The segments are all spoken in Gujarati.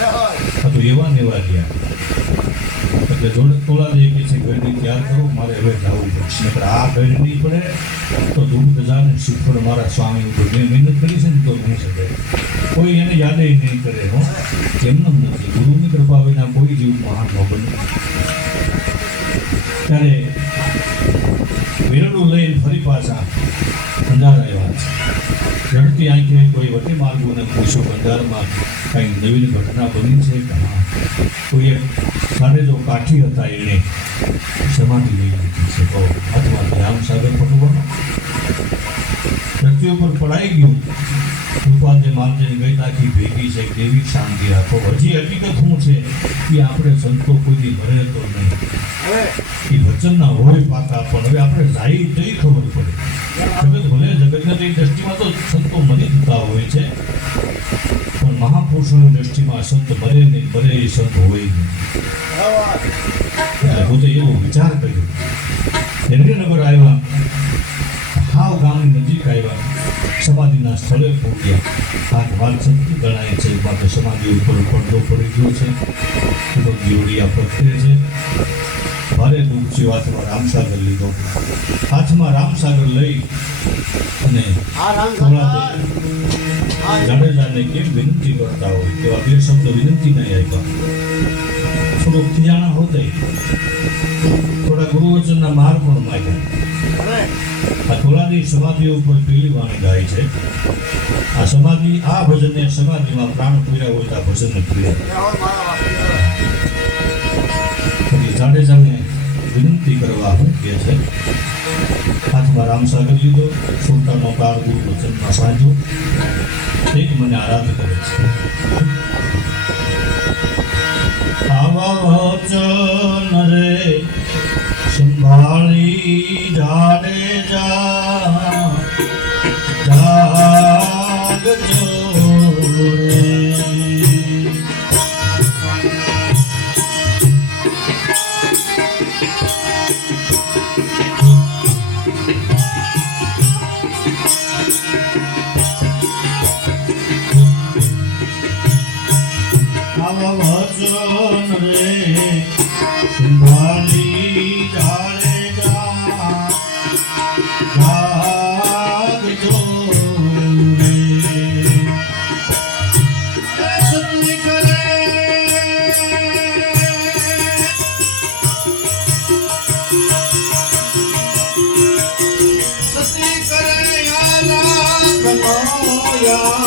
તો એવા ને એવા ગયા. એટલે જોડે તોલાદે કે છે ગળની તૈયાર કરો, મારે હવે જવું પડશે. નકર આ ગળ નહીં પડે તો ધૂમ ગજાને શ્રીફળ મારા સ્વામી ઉપર મેં મહેનત કરી છે ને તો નહીં શકે. કોઈ એને યાદે નહીં કરે. હો એમ નથી. ગુરુની કૃપા વિના કોઈ જીવ મહાન ન બને. ત્યારે વેરડું લઈને ફરી પાછા અંધાર આવ્યા છે. ઝડપી આંખે કોઈ વટી માર્ગોને પૂછો અંધારમાં કંઈ નવીન ઘટના બની છે કે હા. કોઈએ સાડે જો કાઠી હતા એણે સમાધિ લઈ લીધી છે. તો હાથમાં રામસાગર પટવાનો ધરતી ઉપર પડાઈ ગયું. કૃપાને માનજે ગઈ તાકી ભેગી છે કેવી શાંતિ રાખો. હજી હકીકત શું છે એ આપણે સંતો કોઈની ભરે તો નહીં. એ વચનના હોય પાકા, પણ હવે આપણે જાય તો ખબર પડે. જગત ભલે જગતની દ્રષ્ટિમાં તો સંતો મરી જતા હોય છે, પણ મહાપુરુષોની દ્રષ્ટિમાં સંત મરે નહીં, મરે એ સંત હોય નહીં. એટલે પોતે એવો વિચાર કર્યો. હેમરીનગર આવ્યા, હાવ ગામની નજીક આવ્યા, સમાધિના સ્થળે પહોંચ્યા. હાથ વાલસંતી ગણાય છે, માટે સમાધિ ઉપર પડદો પડી ગયો છે. ખૂબ જીવડિયા પ્રત્યે છે. ભારે દુઃખ છે. હાથમાં રામસાગર લીધો. હાથમાં રામસાગર લઈ અને જાડેજાને કેમ વિનંતી કરતા હોય તેવા બે શબ્દ વિનંતી નહીં આપ્યા. થોડોક ખીજાણા હોતે, થોડા ગુરુવચનના માર પણ માગ્યા. આ થોડાની સમાધિ ઉપર પેલી વાણી ગાય છે. આ સમાધિ, આ ભજનને સમાધિમાં પ્રાણ પીડ્યા હોય તો આ ભજનને પીડ્યા. જાડેજાને વિનંતી કરવા મૂકે છે. હાથમાં રામસાગર લીધો, સુલતાનનો કાળ ગુરુ વચનમાં સાંજો. એક મને આરાધ કરે છે. આવા વચન રે સંભાળી જાડેજા જાગજો રે. વચન રે સંભાળી જાડેજા જાગજો રે. સતી કરે આલા કનોયા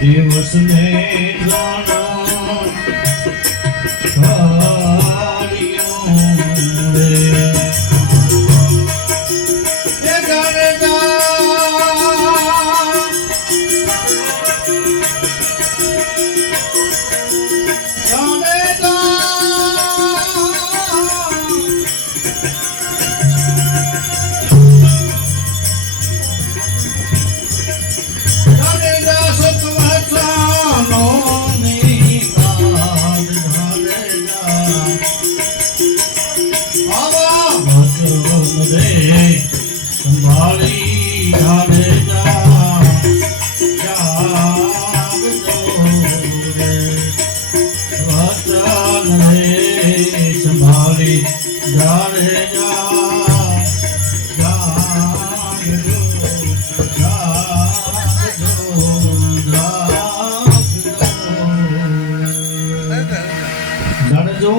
દિવસ ને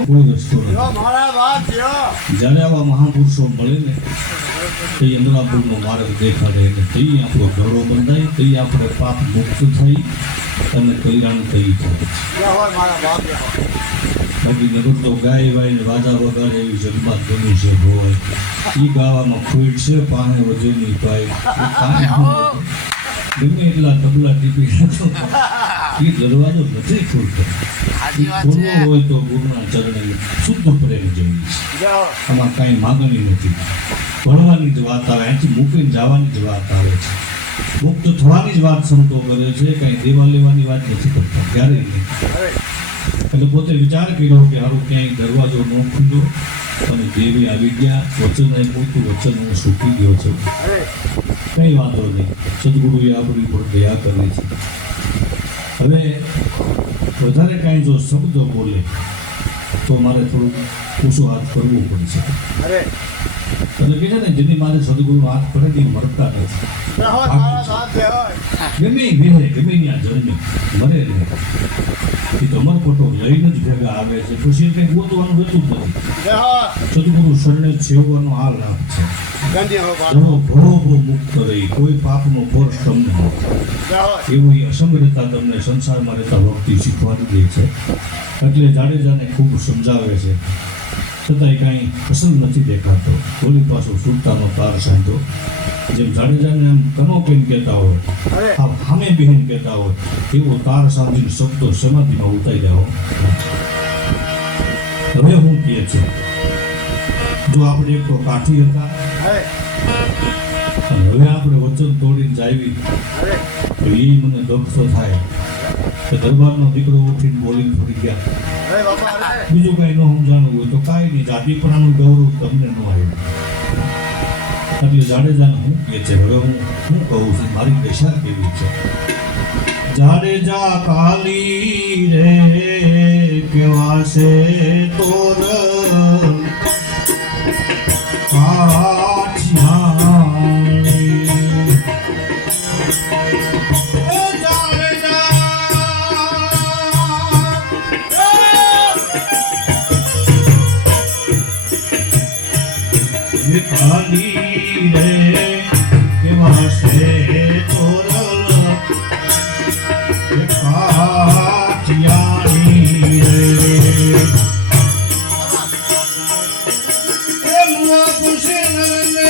કોઈ રસ્તો નથી. જ્યારે આવા મહાપુરુષો મળે ને તે અમરાપુરનો માર્ગ દેખાડે ને તે આપણો ઘરડો બંધાય, તે આપણે પાપ મુક્ત થઈ અને કલ્યાણ થઈ જાય. બાકી નગર તો ગાય વાય ને વાજા વગાડે એવી જગમાં ગમી છે હોય એ ગાવામાં ખોટ છે પાણે વજનની પાય ગમે એટલા તબલા ટીપી નાખો એ દરવાજો નથી ખોલતો. ખોલવો હોય તો ગુરુના ચરણે શુદ્ધ પ્રેમ જોઈએ છે. આમાં કાંઈ માગણી નથી. ભણવાની જ વાત આવે, અહીંથી મૂકીને જવાની જ વાત આવે છે. મુક્ત થવાની જ વાત સંતો કરે છે, કાંઈ દેવા લેવાની વાત નથી કરતા ક્યારેય નહીં. એટલે પોતે વિચાર કર્યો કે હારું ક્યાંય દરવાજો ન ખુલ્યો અને દેવી આવી ગયા, વચન આપ્યું, વચન હું સૂકી ગયો છું, કંઈ વાંધો નહીં, સદગુરુએ આપણી પર દયા કરી છે. હવે વધારે કાંઈ જો શબ્દ બોલે તો મારે થોડુંક ઊંચો હાથ કરવું પડશે. એટલે કે છે ને જેની મારે સદગુરુ હાથ કરે તે મરતા નથી. ગમે વિહે ગમે ત્યાં જન્મે મરે નહીં. એ તો મરપટો લઈને જ ભેગા આવે છે, પછી કંઈ ગોતવાનું રહેતું જ નથી. સદગુરુ શરણે છેવવાનો આ લાભ છે. ભોળો મુક્ત રહી, કોઈ પાપનો પોર તમને એવું એ અસંગતા તમને સંસારમાં રહેતા ભક્તિ શીખવાડી દે છે. એટલે જાડેજાને ખૂબ સમજાવે છે, છતાંય કાંઈ પસંદ નથી દેખાતો. ઓલી પાછો સુલતાનો તાર સાંધો, જેમ જાડેજાને આમ કનો કહીને કહેતા હોય, આ સામે બહેન કહેતા હોય, એવો તાર સાંધીને શબ્દો સમાધિમાં ઉતારી જાઓ. હવે હું કહે છે, જો આપણે એક તો કાઠી હતા અને હવે આપણે વચન તોડીને જાવી તો એ મને દુઃખ તો થાય કે દરબારનો દીકરો ઉઠીને બોલીને ફરી ગયા. બીજું કઈ ન સમજાણું હોય તો કાંઈ નહીં, જાતિપણાનું ગૌરવ તમને ન આવ્યું. એટલે જાડેજાને હું કહે છે, હવે હું કહું છું, મારી દશા કેવી છે. જાડેજા કાલી રે કેવા છે તોર ખાલી રે કેવા છે તોરલ કાઠિયાણી રે એ મુઆ પૂછે નરને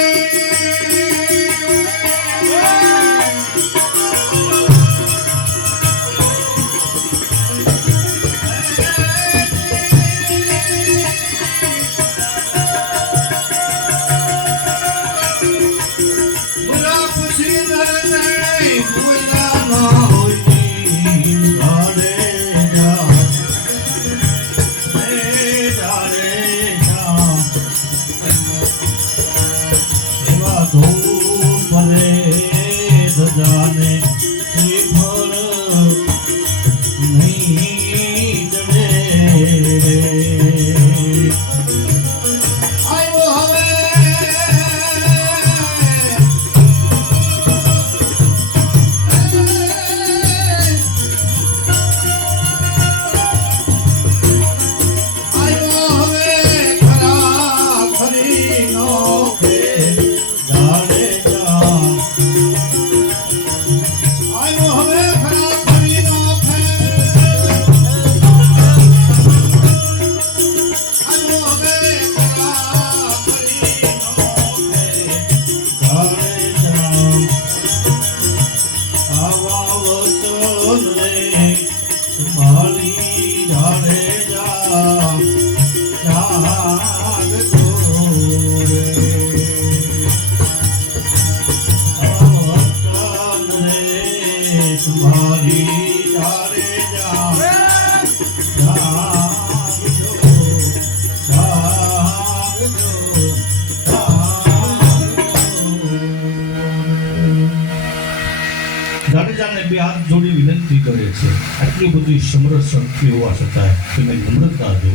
જાડેજાને બે હાથ જોડી વિનંતી કરે છે આટલી બધી સમરસ શક્તિ હોવા છતાં તમે નમ્રતા જો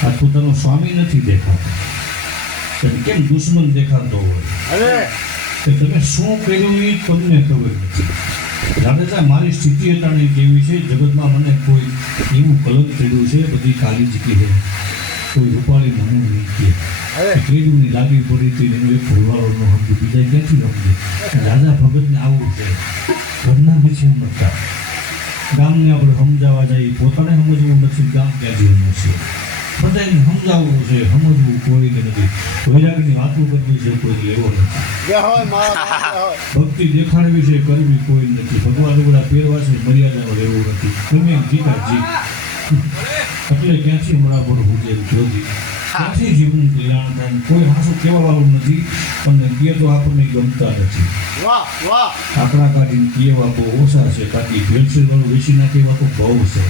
આ પોતાનો સ્વામી નથી દેખાતો તમે કેમ દુશ્મન દેખાતો હોય કે તમે શું કર્યું એ તમને ખબર નથી જાડેજા મારી સ્થિતિ અટાણી કેવી છે જગતમાં મને કોઈ એવું કલંક ચડ્યું છે બધી કાલી જકી છે કોઈ રૂપાળી મને નહીં કે કેદુની લાગી પડી હતી એનું એક ભૂલવાળો ન સમજુ બીજા ક્યાંથી સમજે રાજા ભગતને આવું છે ઘરના નથી સમજતા ગામને આપણે સમજાવવા જઈએ પોતાને સમજવું નથી ગામ ક્યાંથી સમજશે બધાને સમજાવવું છે સમજવું કોઈને નથી વૈરાગની વાતો કરવી છે કોઈ લેવો નથી ભક્તિ દેખાડવી છે કરવી કોઈ નથી ભગવાન બધા પહેરવા છે મર્યાદામાં રહેવું નથી ગમે જીતાજી એટલે ક્યાંથી હમણાં પર હું જોજી ક્યાંથી જીવનું કલ્યાણ થાય કોઈ હાસું કહેવા વાળું નથી તમને કહે તો આપણને ગમતા નથી આકડા કાઢીને કહેવા બહુ ઓછા છે બાકી ભેળસેળ વાળું વેચી નાખે એવા તો બહુ છે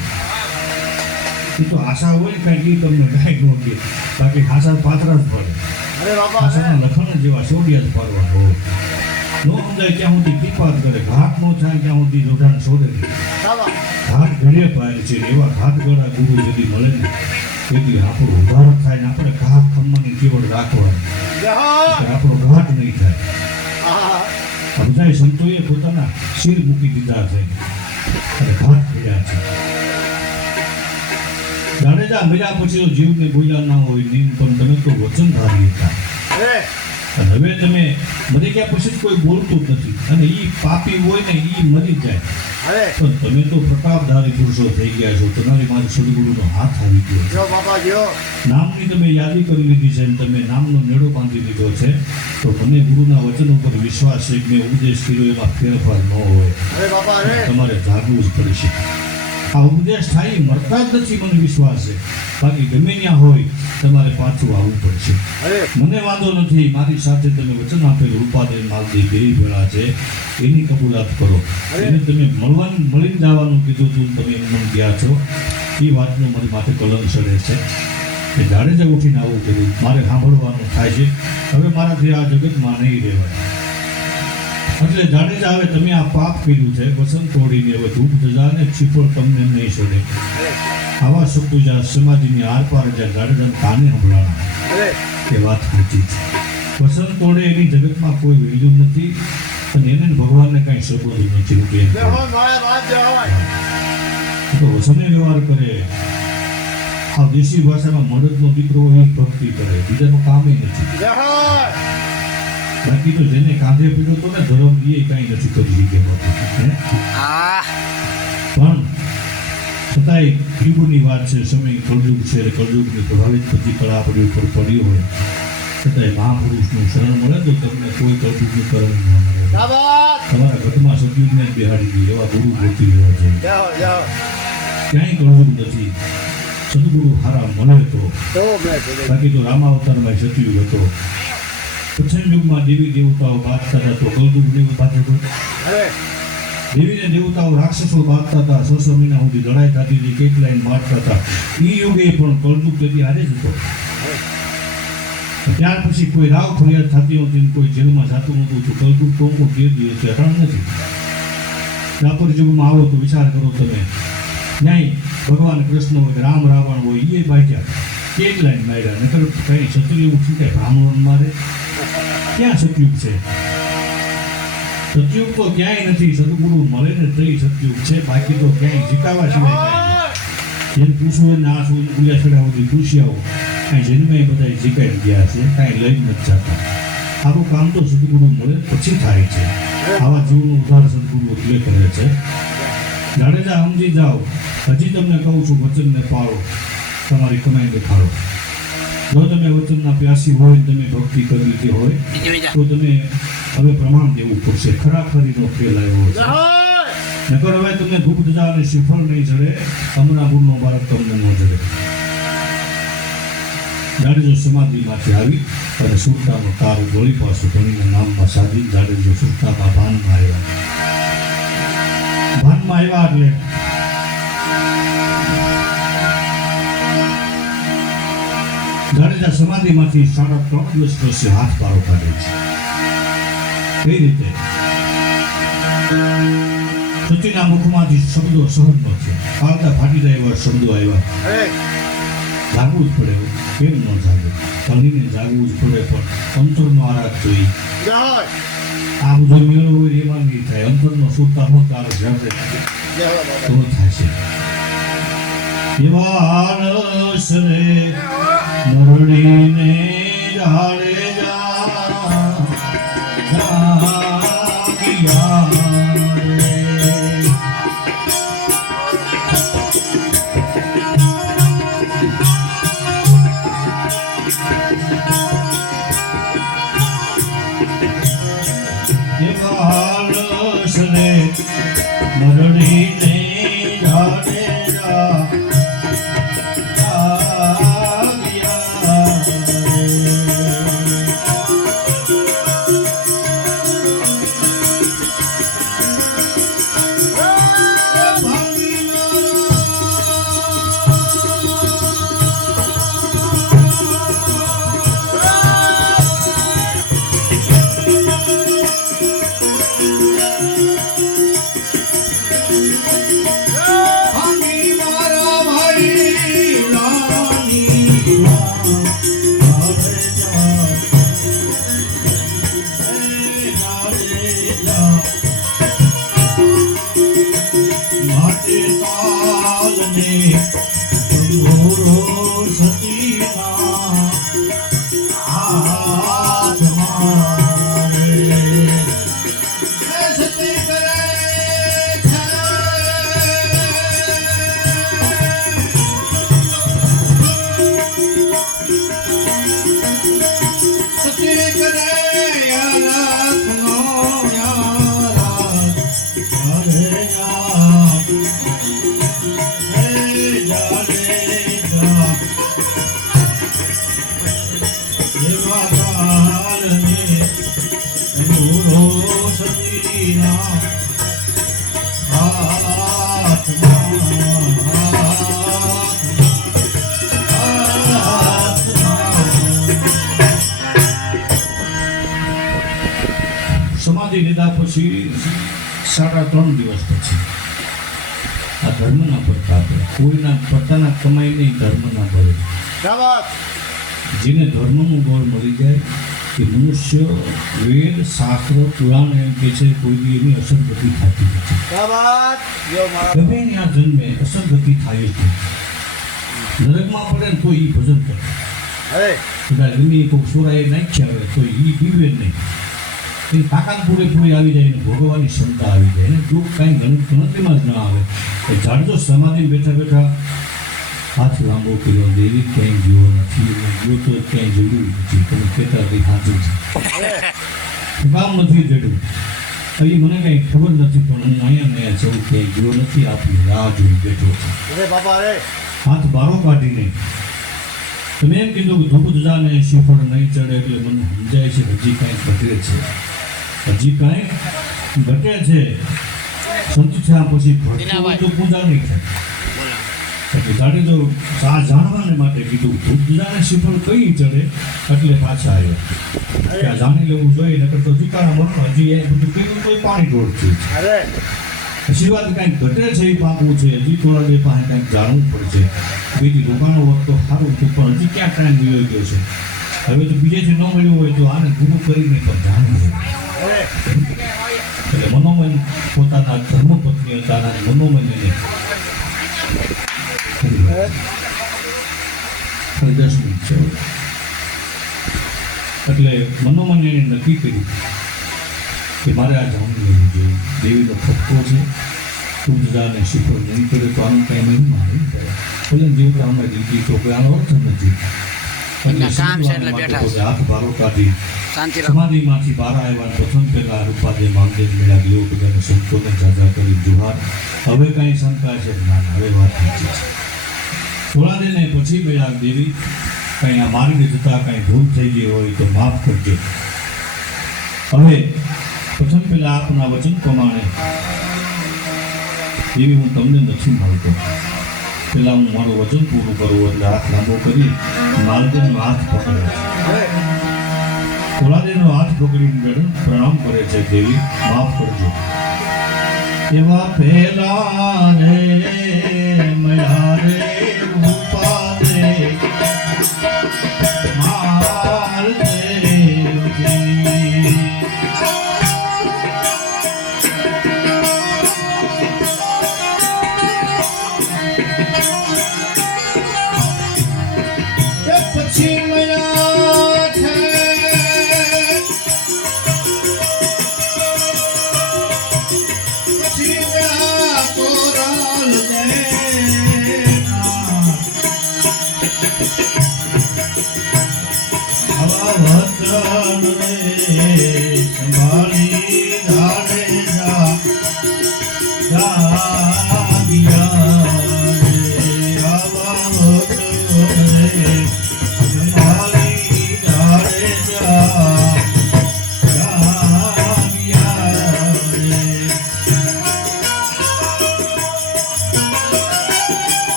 એ તો આશા હોય કાંઈક એ તમને કાંઈક ન કહે બાકી આશા પાત્રા જ પડે આશાના લખણ જેવા સોડિયા જ પાડવા હોય નો સમજાય ત્યાં સુધી કૃપાત કરે ઘાટ નો થાય ત્યાં સુધી જોડાણ છોડે ઘાટ ઘડે પાય છે એવા ઘાટ ગળા ગુરુ যদি મળે ને તેથી આપણું ઉધાર થાય ને આપણે ઘાટ ખમવાની કેવળ રાખવાની આપણો ઘાટ નહીં થાય બધા સંતોએ પોતાના શિર મૂકી દીધા છે અને ઘાટ કર્યા છે જાડેજા મળ્યા પછી તો જીવને બોલ્યા ના હોય નીમ પણ તમે તો વચનધારી હતા અને હવે તમે મરી ગયા પછી કોઈ બોલતું જ નથી અને ઈ પાપી હોય ને ઈ મરી જાય પણ તમે તો પ્રતાપધારી પુરુષો થઈ ગયા છો તમારી મારી સદગુરુનો હાથ આવી ગયો નામની તમે યાદી કરી લીધી છે અને તમે નામનો મેળો બાંધી લીધો છે તો મને ગુરુના વચન ઉપર વિશ્વાસ છે કે ઉપદેશ કર્યો એમાં ફેરફાર ન હોય તમારે જાગવું જ પડશે આ ઉપદેશ થાય મળતા જ નથી મને વિશ્વાસ છે બાકી ગમે ત્યાં હોય તમારે પાછું આવવું પડશે મને વાંધો નથી મારી સાથે તમે વચન આપેલું રૂપાદેવ માલદી બે ભેળા છે એની કબૂલાત કરો એને તમે મળીને જવાનું કીધું તું તમે એમ ગયા છો એ વાતનું મારી માથે કલંક ચડે છે કે જાડેજા ઉઠીને આવું કર્યું મારે સાંભળવાનું થાય છે હવે મારાથી આ જગતમાં નહીં રહેવાય એટલે જાડેજા હવે તમે આ પાપ કર્યું છે વસંત તોડીને હવે ધૂપ ધજા ને છીપળ તમને નહીં છોડે આવા શબ્દો જ્યાં સમાધિની આરપાર જ્યાં જાડેજા કાને સંભળાણા એ વાત સાચી છે વસંત તોડે એની જગતમાં કોઈ વેલ્યુ નથી અને એને ભગવાનને કાંઈ સંબોધ નથી તો વસને વ્યવહાર કરે આ દેશી ભાષામાં મરદનો દીકરો હોય એ ભક્તિ કરે, બીજાનું કામ નથી. બાકી તો જેને કાંધે પીડો તો ને ધર્મ એ કાંઈ નથી કરી શકે. પણ છતાંય કીબુની વાત છે, સમય કળયુગ છે, કળયુગની પ્રભાવિત બધી કળા આપણી ઉપર પડી હોય છતાંય મહાપુરુષનું શરણ મળે તો તમને કોઈ કળયુગનું કરણ ન મળે. તમારા ઘટમાં સતયુગને જ બિહાડી દે એવા ગુરુ ગોતી લેવા જોઈએ. ક્યાંય કળયુગ નથી. સદગુરુ હારા મળે તો, બાકી તો રામાવતારમાં સતયુગ હતો. પ્રથમ યુગમાં દેવી દેવતાઓ બાંધતા હતા તો કળયુગની બાંધે તો દેવીને દેવતાઓ રાક્ષસો બાંધતા હતા. 600 મહિના સુધી લડાઈ થતી હતી, કેટલાય મારતા હતા. એ યુગે પણ કળયુગ તેથી હારે જ હતો. ત્યાર પછી કોઈ રાવ ફરિયાદ થતી હતી, કોઈ જેલમાં જતું નહોતું તો કળયુગ તો અમુક જે દિવસે અટાણ નથી. દ્વાપર યુગમાં આવો તો વિચાર કરો તમે, ન્યાય ભગવાન કૃષ્ણ હોય, રામ રાવણ હોય, એ બાજ્યા કેટલાય માર્યા. નકર કઈ ક્ષત્રિય એવું શું કાંઈ બ્રાહ્મણ મારે? ક્યાં સતયુગ છે? સતયુગ તો ક્યાંય નથી. સદગુરુ મળે ને તો સતયુગ છે, બાકી તો ક્યાંય જીતાવા સિવાય જેને પૂછવું હોય ને આ શું ઉલ્યા છેડા સુધી પૂછી આવો. કાંઈ જન્મે બધા જીકાઈ ગયા છે, કાંઈ લઈ નથી જતા. આવું કામ તો સદગુરુ મળે પછી થાય છે. આવા જીવનું ઉદાહરણ સદગુરુ એટલે કરે છે. જાડેજા સમજી જાઓ, હજી તમને કહું છું, વચનને પાળો, તમારી કમાઈ દેખાડો. જો તમે વચનના પ્યાસી હોય, તમે ભક્તિ કરી લીધી હોય તો તમે હવે પ્રમાણ દેવું પડશે. ખરાખરીનો ખેલ આવ્યો છે. નકર હવે તમને ધૂપ ધજા અને શ્રીફળ નહીં ચડે, અમરાપુરનો બાળક તમને ન ચડે. જાડેજો સમાધિમાંથી આવી અને સુરતાનો તારો ગોળી પાસો ધણીના નામમાં સાધી જાડેજો સુરતામાં ભાનમાં આવ્યા. ભાનમાં આવ્યા એટલે જાડેજા સમાધિમાંથી 3.5 દિવસ પછી હાથ પારો કાઢે છે. કઈ રીતે? સતીના મુખમાંથી શબ્દો સહન ન છે, પાલતા ફાટી જાય એવા શબ્દો આવ્યા. જાગવું જ પડે. કેમ ન જાગે? ભણીને જાગવું જ પડે, પણ અંતરનો આરાધ જોઈએ. આ બધો મેળો હોય એમાં નહીં થાય. અંતરનો સુરતા હોતા જાગે તો થાય છે. એવા રસ રે નરડીને જાડેજા જાગ્યા મરડીને જાડેજા સમાધિ લીધા પછી 3.5 દિવસ પછી આ ધર્મના પ્રતાપે કોઈના પોતાના કમાઈ નહીં, ધર્મના બળે. જેને ધર્મનું બળ મળી જાય કે મનુષ્ય વેદ શાસ્ત્ર પુરાણ એમ કે છે કોઈ એની અસરગતિ થતી નથી. ગમે એની આ જન્મે અસરગતિ થાય જ નહીં. નરકમાં પડે ને તો એ ભજન કરે. બધા ગમે કોઈ સોરાએ નાખ્યા આવે તો એ પીવે નહીં. એની તાકાત પૂરેપૂરી આવી જાય ને ભોગવવાની ક્ષમતા આવી જાય ને દુઃખ કાંઈ ગણતરીમાં જ ન આવે. એ જાણજો સમાધિ બેઠા બેઠા હાથ લાંબો કર્યો, દેવી ક્યાંય જીવો નથી, જીવો તો ક્યાંય જોયું નથી, તમે કહેતા કંઈ સાચું છે, કામ નથી જડ્યું. એ મને કંઈ ખબર નથી, પણ હું અહીંયા જવું ક્યાંય જીવો નથી, આપની રાહ જોઈ બેઠો છું. હાથ બારો કાઢીને તમે એમ કીધું કે ધૂપ ધજાને શ્રીફળ નહીં ચડે, એટલે મને સમજાય છે હજી કાંઈક ઘટે છે, હજી કાંઈક ઘટે છે. સંત થયા પછી ભક્તિ તો પૂજા નહીં થાય. જાણે તો આ જાણવાને માટે કીધું ધૂપ ધજાને શ્રીફળ કઈ ચડે, એટલે પાછા આવ્યો. ત્યાં જાણી લેવું જોઈએ, નકર તો ચુકારા મનો હજી એ બધું કીધું કોઈ પાણી ઢોળતું છે. આશીર્વાદ કાંઈક ઘટે છે એ પાકવું છે, હજી થોડા બે પાસે કાંઈક જાણવું પડશે. બીજી દુકાનો હોત તો સારું હતું, પણ હજી ક્યાં ટાઈમ ગયો ગયો છે. હવે તો બીજેથી ન મળ્યું હોય તો આને ગુરુ કરીને પણ જાણવું હોય. એટલે મનોમન પોતાના ધર્મપત્ની હતા અને મનોમન એને 10 મિનિટ છે. એટલે મનોમન એને નક્કી કર્યું કે મારે આ જાણવું લેવું જોઈએ. દેવીનો ખપકો છે, તું જજાને શ્રીફળ નહીં કરે તો આનું કાંઈ મહિમા નહીં કરે. ભલે દેવતામાં દીધી તો કોઈ આનો અર્થ નથી. હાથ બારો કાઢી સમાધિમાંથી બહાર આવ્યા. પ્રથમ પહેલા રૂપાદે માંગદેવ મેળા લેવું બધાને સંતોને જાજા કરી જુહાર. હવે કાંઈ શંકા છે ના, હવે વાત સાચી છે. થોડા દિને પછી મેળા દેવી કાંઈ આ માર્ગે જતા કાંઈ ભૂલ થઈ ગઈ હોય તો માફ કરજો. હવે પ્રથમ પહેલા આપના વચન પ્રમાણે એવી હું તમને નથી મળતો. પહેલા હું મારું વચન પૂરું કરું એટલે હાથ લાંબો કરી માલદેવનો હાથ પકડે છે. થોડાદેવનો હાથ પકડીને પ્રણામ કરે છે. દેવી માફ કરજો. એવા પહેલા રે મળ્યા રે રૂપાદે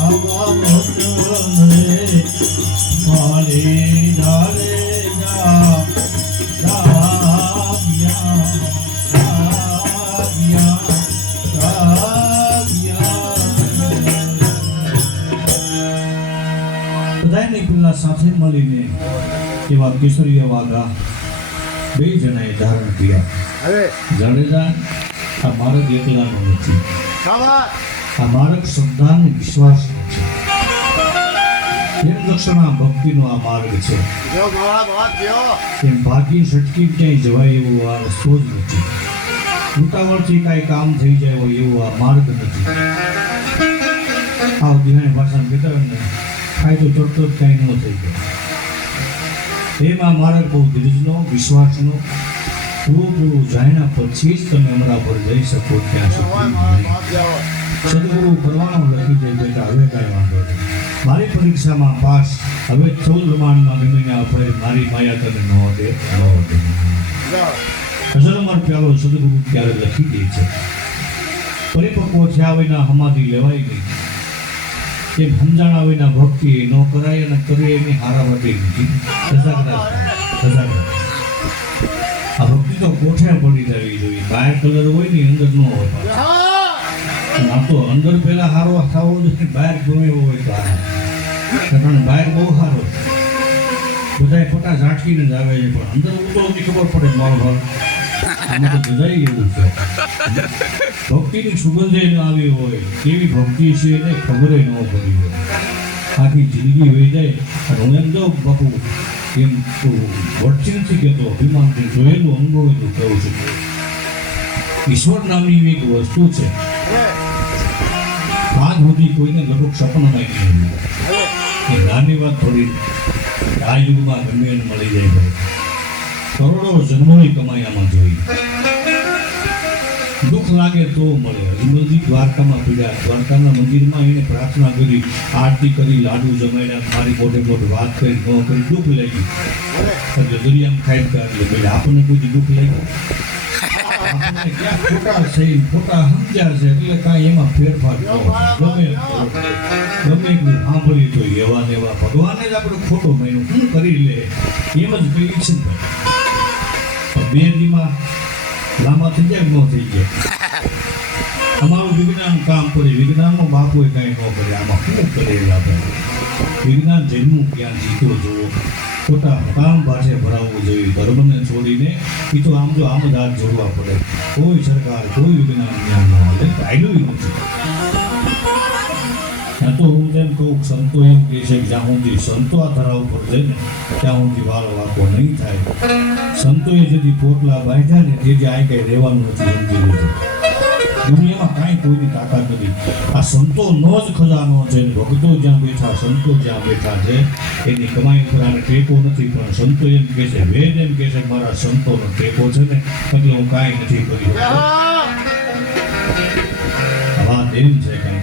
આવા વચન રે મારે ધારે જા બધાને પેલા સાથે મળીને એવા કેસરીય વાઘા બે જણાએ ધારણ કર્યા. જાડેજા આ માર્ગ એકલાનો નથી, આ માર્ગ શ્રદ્ધા અને વિશ્વાસનો છે. એમ દક્ષિણા ભક્તિનો આ માર્ગ છે. એમ ભાગી છટકી ક્યાંય જવાય એવો આ રસ્તો જ નથી. ઉતાવળથી કાંઈ કામ થઈ જાય હોય એવો આ માર્ગ નથી. આ દિહાણી ભાષા કહેતા હોય ને ફાયદો ચડતો જ કાંઈ ન થઈ જાય. એમાં માર્ગ બહુ ધીરજનો, વિશ્વાસનો, પૂરું જાણ્યા પછી જ તમે અમારા પર જઈ શકો. ત્યાં સુધી સદગુરુ પરવાનો લખી દે બેટા હવે કાંઈ વાંધો નહીં. મારી પરીક્ષામાં પાસ, હવે 14 રમાનમાં ગમીને અભય, મારી માયા તને ન દે અસલમર પ્યાલો સદગુરુ ત્યારે લખી દે છે. પરિપક્વ થયા વિના સમાધિ લેવાય નહીં. એ સમજાણા વિના ભક્તિ ન કરાય અને કરે એની હારાવટી નથી. આ ભક્તિ તો કોઠે પડી જવી જોઈએ. બહાર કલર હોય ને અંદર ન હોય. આ તો અંદર પેલા હારો થવો જોઈએ, બહાર ગમે એવો હોય તો કારણ બહાર બહુ સારો બધા ફોટા ઝાંટકીને જ આવે છે, પણ અંદર ઉતરવાની ખબર પડે મારો ભાવ આમાં તો બધાય એવું છે. ભક્તિની સુગંધ ન આવી હોય કેવી ભક્તિ છે એને ખબર ન પડી હોય. આખી જિંદગી વહી જાય અને હું એમ દઉં બાપુ એમ તો વટથી નથી કહેતો, અભિમાનથી જોયેલું અનુભવેલું કહું છું. ઈશ્વર નામની એક વસ્તુ છે, આજ સુધી કોઈને લગભગ સપનામાં નહીં આવ્યું. એ નાની વાત થોડી આ યુગમાં ગમે એને મળી જાય ભાઈ. કરોડો જન્મોની કમાઈ આમાં જોઈ. દુઃખ લાગે તો મળે. અજમલજી દ્વારકામાં પીડ્યા, દ્વારકાના મંદિરમાં એને પ્રાર્થના કરી, આરતી કરી, લાડુ જમાડ્યા, મારી મોટે મોટે વાત કરી, ન કરી, દુઃખ લાગ્યું. એટલે દરિયામાં ખાઈ કાઢીએ ભાઈ આપણને કોઈ દુઃખ લાગ્યું? ખોટા છે, ખોટા સમજ્યા છે એટલે કાંઈ એમાં ફેરફાર ન ગમે એટલું સાંભળી તો એવા ને એવા ભગવાને જ આપણે ખોટો માન્યું શું કરી લે એમ જ કહી છે. બે દીમાં લાંબા થઈ જાય ન થઈ જાય. અમારું વિજ્ઞાન કામ કરે, વિજ્ઞાનનો બાપુ કાંઈ ન કરે. આમાં શું કરે આપણે? વિજ્ઞાન જન્મું ક્યાં જીતો જોવો, ખોટા કામ પાછે ભરાવવું જોઈએ. ધર્મને છોડીને એ તો આમ જો આમ જ હાથ જોડવા પડે. કોઈ સરકાર, કોઈ વિજ્ઞાન જ્ઞાન ન હાલે, ફાયદો નથી. તો હું તેમ કહું, સંતો એમ કહે છે કે જ્યાં સુધી સંતો આ ધરા ઉપર છે ને ત્યાં સુધી વાળ વાકો નહીં થાય. સંતોએ જેથી પોટલા બાંધ્યા ને તેથી આ કંઈ રહેવાનું નથી. સમજી લીધું દુનિયામાં કાંઈ કોઈની તાકાત નથી. આ સંતોનો જ ખજાનો છે. ભક્તો જ્યાં બેઠા, સંતો જ્યાં બેઠા છે એની કમાઈ ઉપર આને ટેકો નથી. પણ સંતો એમ કહે છે, વેદ એમ કહે છે મારા સંતોનો ટેકો છે ને એટલે હું કાંઈ નથી કર્યું. વાત એમ છે કાંઈ